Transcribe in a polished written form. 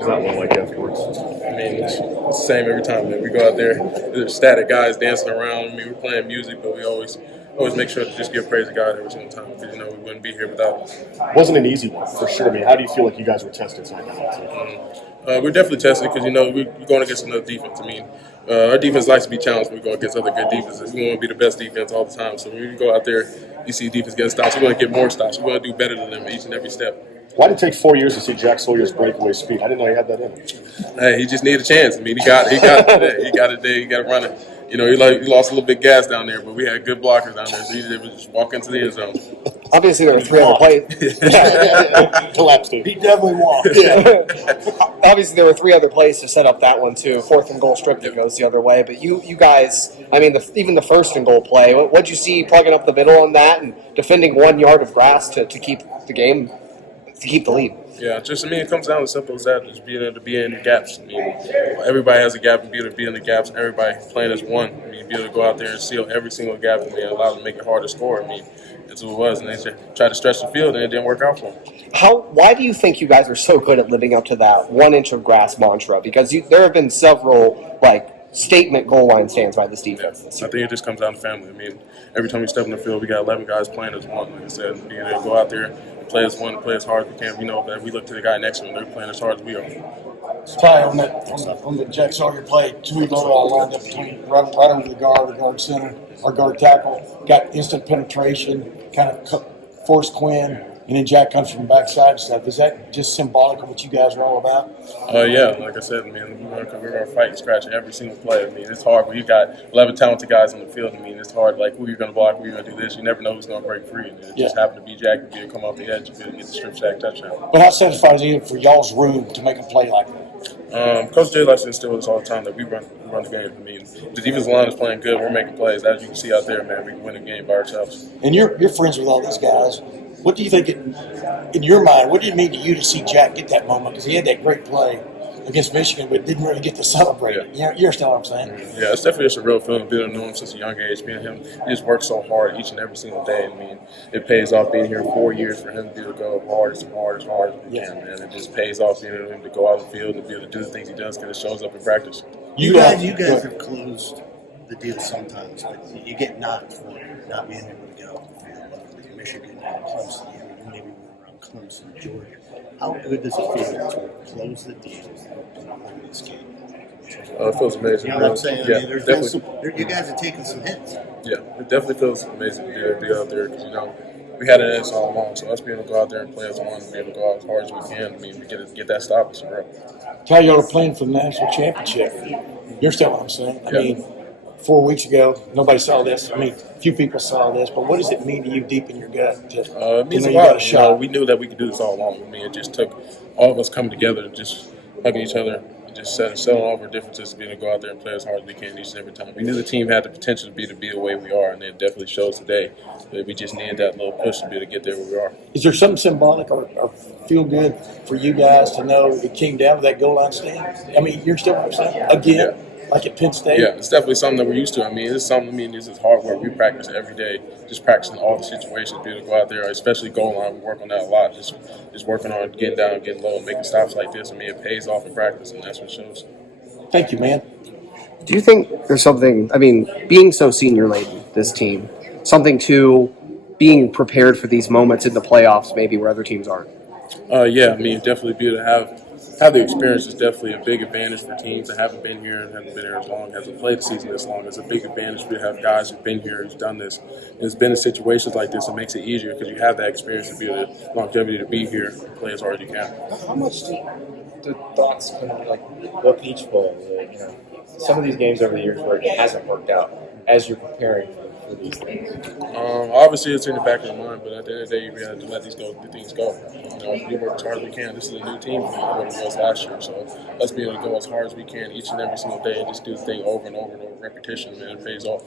What's that one like afterwards? I mean, it's the same every time, man. We go out there, there's static guys dancing around. I mean, we're playing music, but we always make sure to just give praise to God every single time because, we wouldn't be here without him. Wasn't an easy one, for sure. I mean, how do you feel like you guys were tested tonight? We're definitely tested because, we're going against another defense. I mean, our defense likes to be challenged when we go against other good defenses. We want to be the best defense all the time. So when we go out there, you see defense getting stops. We're going to get more stops. We're going to do better than them each and every step. Why did it take 4 years to see Jack Sawyer's breakaway speed? I didn't know he had that in him. Hey, he just needed a chance. I mean, he got it today. He got it today. He got it running. He lost a little bit of gas down there, but we had good blockers down there, so he was able to just walk into the end zone. Obviously, there were three other plays. Collapsed it. He definitely walked. Obviously, there were three other plays to set up that one too. 4th and goal strip that goes the other way. But you guys, I mean, even the 1st and goal play. What'd you see plugging up the middle on that and defending 1 yard of grass to keep the game, to keep the lead? Yeah, it comes down to simple as that, just being able to be in the gaps. I mean, everybody has a gap and be able to be in the gaps. Everybody playing as one. I mean, be able to go out there and seal every single gap and allow them to make it hard to score. I mean, that's what it was. And they tried to stretch the field, and it didn't work out for them. Why do you think you guys are so good at living up to that 1 inch of grass mantra? Because there have been several, statement goal line stands by this defense. I think it just comes down to family. I mean, every time we step in the field, we got 11 guys playing as one. Like I said, being able to go out there and play as one and play as hard as we can. We know that we look to the guy next to him, they're playing as hard as we are. Ty, on the Jack Sawyer play, 2 all lined up between right over the guard center, our guard tackle, got instant penetration, kind of forced Quinn, and then Jack comes from the backside and stuff. Is that just symbolic of what you guys are all about? Yeah, like I said, man, we're going to fight and scratch every single play. I mean, it's hard when you got 11 talented guys on the field. I mean, it's hard, who you're going to block, who you're going to do this. You never know who's going to break free. And it just happened to be Jack and be able to come off the edge and be able to get the strip sack touchdown. But how satisfied is it for y'all's room to make a play like that? Coach Jay likes to instill us all the time that we run the game. I mean, the defensive line is playing good. We're making plays. As you can see out there, man, we can win the game by ourselves. And you're friends with all these guys. What do you think, in your mind, what did it mean to you to see Jack get that moment? Because he had that great play against Michigan, but didn't really get to celebrate it. You understand what I'm saying? Yeah, it's definitely just a real feeling, being to know him since a young age, being him. He just works so hard each and every single day. I mean, it pays off being here 4 years for him to be able to go hard as we can, man. It just pays off being able to go out on the field and be able to do the things he does because it shows up in practice. You guys have closed the deal sometimes, but you get knocked for not being able to go. Like Michigan and Clemson, maybe we were around Clemson, Georgia. How good does it feel to close the deal and win this game? It feels amazing. You know what I'm saying? Yeah, I mean, there's been some, you guys are taking some hits. Yeah, it definitely feels amazing to be able to be out there because, we had it in us all along. So us being able to go out there and play as one and be able to go out as hard as we can, I mean, we get that stop. It's real. Ty, y'all are playing for the national championship. You understand what I'm saying? I mean, 4 weeks ago, nobody saw this. I mean, few people saw this, but what does it mean to you deep in your gut? It means a lot. We knew that we could do this all along. I mean, it just took all of us coming together and just hugging each other and just settling all of our differences to be able to go out there and play as hard as we can each and every time. We knew the team had the potential to be the way we are, and it definitely shows today. But we just needed that little push to be able to get there where we are. Is there something symbolic or feel good for you guys to know it came down to that goal line stand? I mean, you're still what I'm saying? Again? Yeah. Like at Penn State? Yeah, it's definitely something that we're used to. I mean, this is hard work. We practice every day, just practicing all the situations, be able to go out there, especially goal line. We work on that a lot, just working on getting down, getting low, and making stops like this. I mean, it pays off in practice, and that's what shows. Thank you, man. Do you think there's something, being so senior-laden, this team, something to being prepared for these moments in the playoffs maybe where other teams aren't? Yeah, definitely be able to have the experience is definitely a big advantage for teams that haven't been here and haven't been here as long, hasn't played the season this long. It's a big advantage for you to have guys who've been here, who's done this. And it's been in situations like this, it makes it easier because you have that experience to be able to longevity to be here and play as hard as you can. How much do thoughts come the Peach Bowl? Some of these games over the years where it hasn't worked out as you're preparing for these things. Obviously, it's in the back of your mind, but at the end of the day, we have to let things go. We work as hard as we can. This is a new team from what it was last year, so let's be able to go as hard as we can each and every single day and just do the thing over and over and over, repetition, and it pays off.